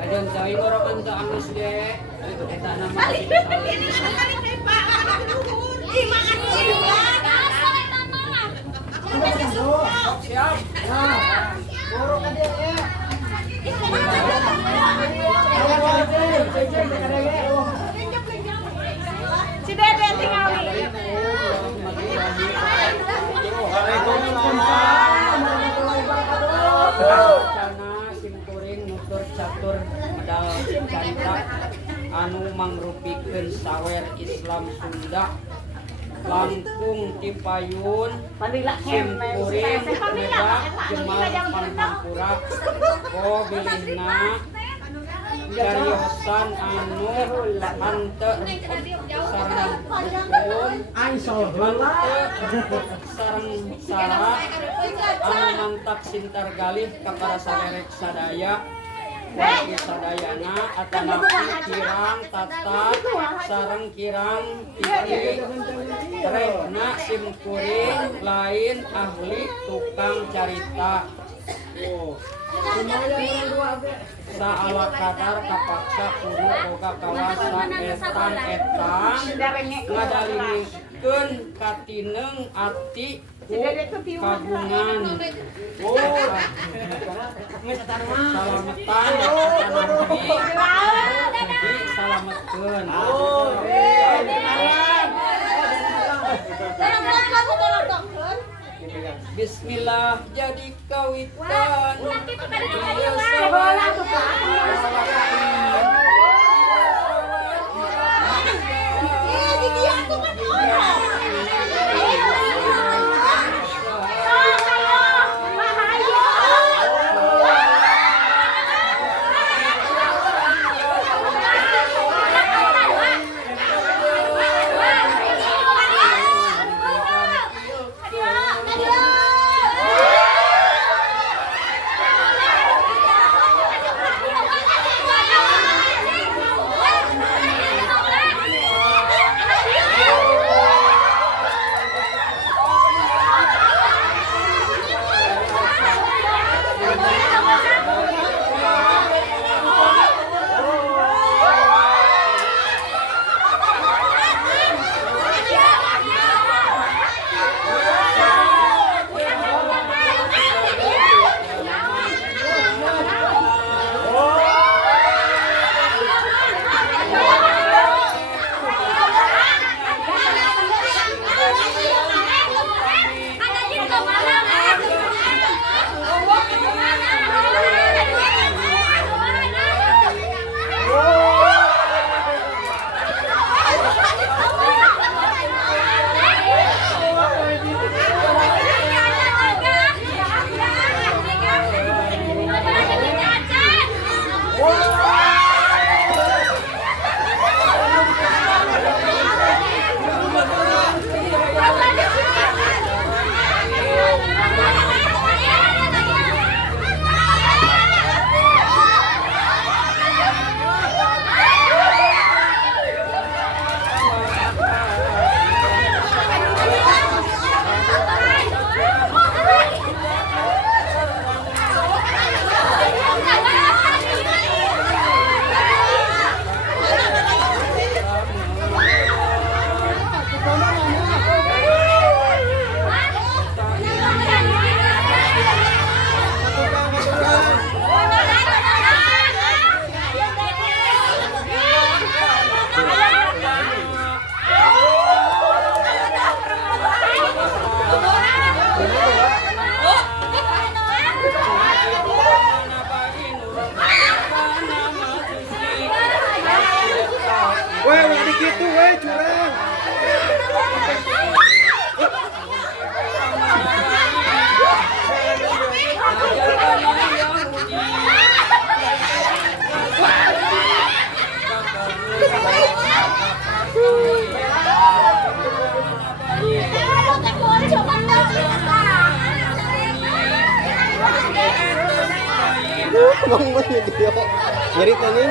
Ayun, sa ingorokan sa angus de. Kita nama. Siap. Boro ka dia ya. Si Dede tingali. Cana simkuring nutur catur medal carita anu mangrupikeun sawer Islam Sunda Lampung Tipayun simkuring meda Jemal Panhampura ko bilihna cariosan anu hante sareng hukum hante sareng sara anu mantap sintar galih ka para saderek sadaya wargi sadayana atanapi kirang tata sareng kirang titi rehna simkuring lain ahli tukang carita saala kadar kapaksa kudu boga kawasa etan ngadalikeun katineng ati ku kagungan salametan atanapi salametkeun Bismillah jadi kawitan gitu curang. Emang dia nyari tanya